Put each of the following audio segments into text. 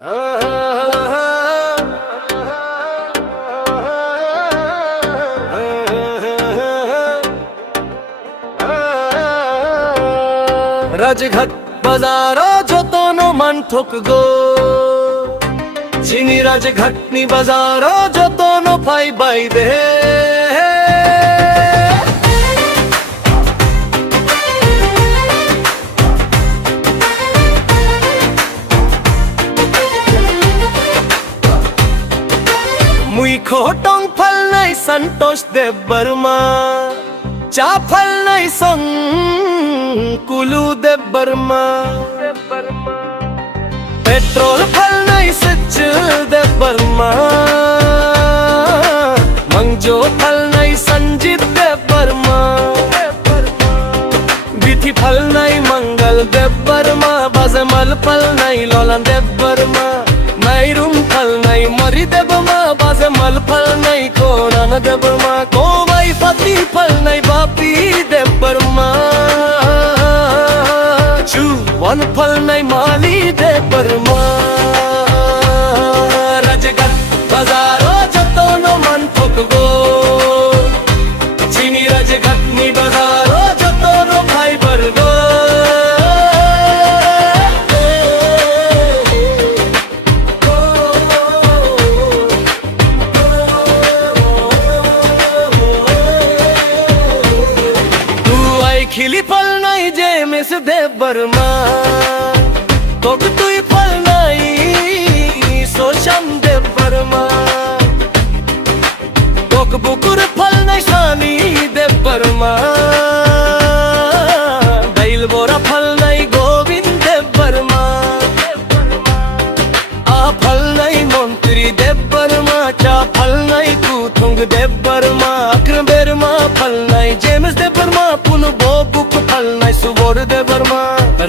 রাজঘাট বাজার যতন মানঠক গো চিনি রাজঘাটনি বাজার যতন পাই বাইদে मुई खोटों फल नहीं संतोष देव बर्मा चा फल नहीं संग कुलू देव बर्मा पेट्रोल फल नहीं सच देव बर्मा मंगजो फल नहीं संजीत देव बर्मा बिथी फल नहीं मंगल देव बर्मा बाजमल फल नहीं लोलन देव बर्मा नहीं रूम फल नहीं मरी देवमा बाजे मल फल नहीं कोणान देवमा को भाई पति फल नहीं बापी देवमा चू वन फल नहीं माली देवमा राजघाट बाजारो जतनो मन ठोक गो चीनी राजघाट नी बाजारो जतनो भाई बरगो खिली फल नहीं जे मिस देव बर्मा तोक तुई फल नहीं सोशम देव बर्मा तोक बुकुर फल नहीं शानी देव बर्मा दैल बोरा फल नहीं गोविंद देव बर्मा आ फल नहीं मंत्री देव बर्मा चा फल नहीं कुथुंग देव बर्मा अक्र बेरमा फल नहीं जेम्स देव बर्मा पुन बुक फल नहीं सुबोर देव बर्मा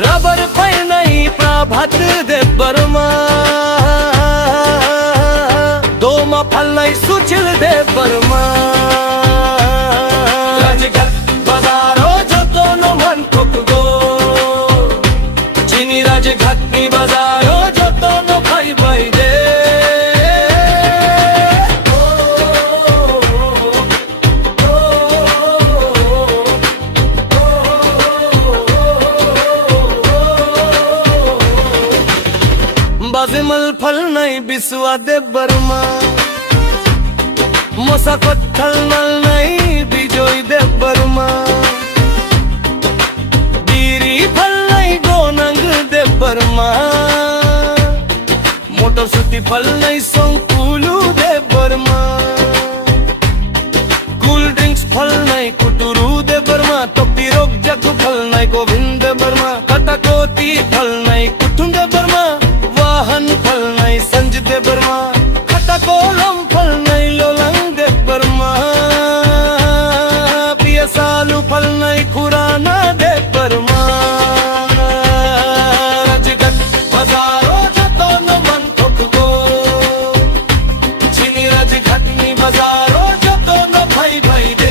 रबर फल नहीं प्रभात देव बर्मा दोमा फल नहीं सुचिल देव बर्मा राजघाट बाजारो जतनो मन ठोक गो चीनी राजघाट नी बाजारो जतनो भाई भाई दे बाजिमल फल नहीं बिस्वा देव बर्मा मोसा कत्थल नल नहीं बिजोई देव बर्मा बीरी फल नहीं गोनंग देव बर्मा मोटर सुती फल नहीं संकुलू देव बर्मा कूल ड्रिंक्स फल नहीं कुटुरू देव बर्मा टोपी रोग जग फल नहीं गोविंद देव बर्मा कटाकोती फल नहीं कुटुंग देव बर्मा वाहन फल नहीं संज देव बर्मा खटा कोलम फल नहीं लोलंग देव बर्मा पिया सालू फल नहीं खुराना देव बर्मा राजघाट बाजारो जतनो मन ठोक गो चीनी राजघाट नी बाजारो जतनो भाई भाई दे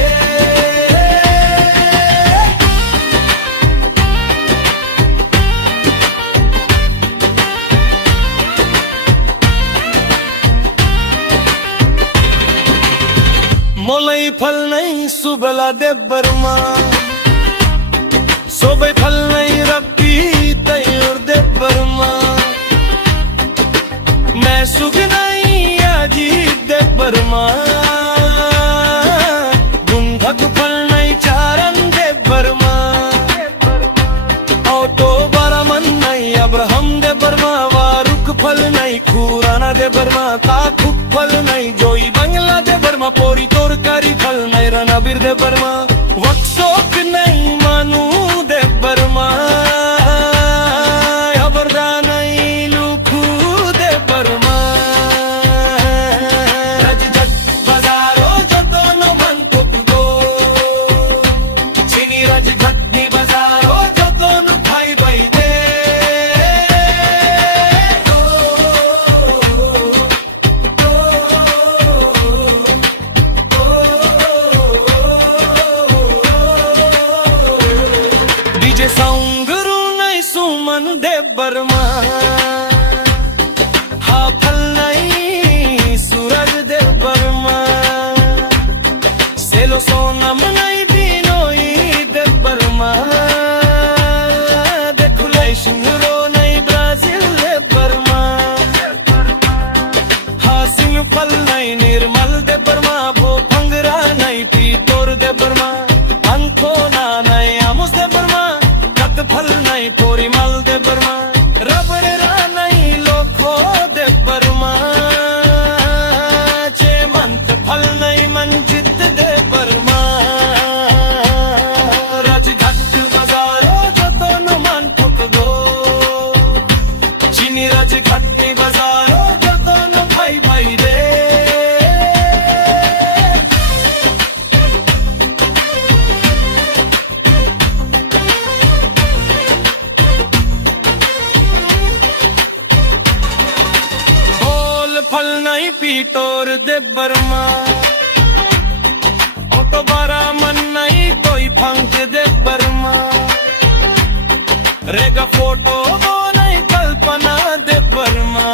मोलई फल नहीं सुबला देव बर्मा सोबे फल नहीं रब्बी तैयार देव बर्मा मैं सुग नहीं अजीत देव बर्मा गुंधक फल नहीं चारण देव बर्मा ऑटो बरामन नहीं अब्राहम देव बर्मा वारुक फल नहीं खुराना देव बर्मा काकुक फल नहीं जोई बंगला देव बर्मा पोरी तोर कारी फल नहीं रणबीर देव बर्मा वक्सोक नहीं मानू देव बर्मा अबरदा नहीं लुखू देव बर्मा राजघाट बाजारो जतनो मन ठोक गो चीनी राजघाट नी बाजारो जतनो भाई भाई दे फल नहीं पीटोर दे बर्मा तो बारा मन नहीं कोई फंक दे बर्मा रेगा फोटो वो नहीं कल्पना दे बर्मा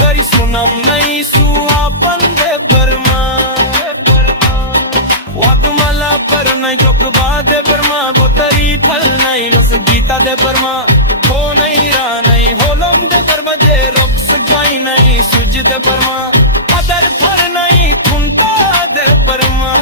गई सुनम नहीं सुहापन दे बर्मा वाद मला पर नहीं जोकबा दे बर्मा वो तरी फल नहीं नुस गीता दे बर्मा हो नहीं रहा नहीं होलम दे बर्मा दे रोक्स गाई नहीं सुज दे बर्मा अदर फर नहीं थुनता दे बर्मा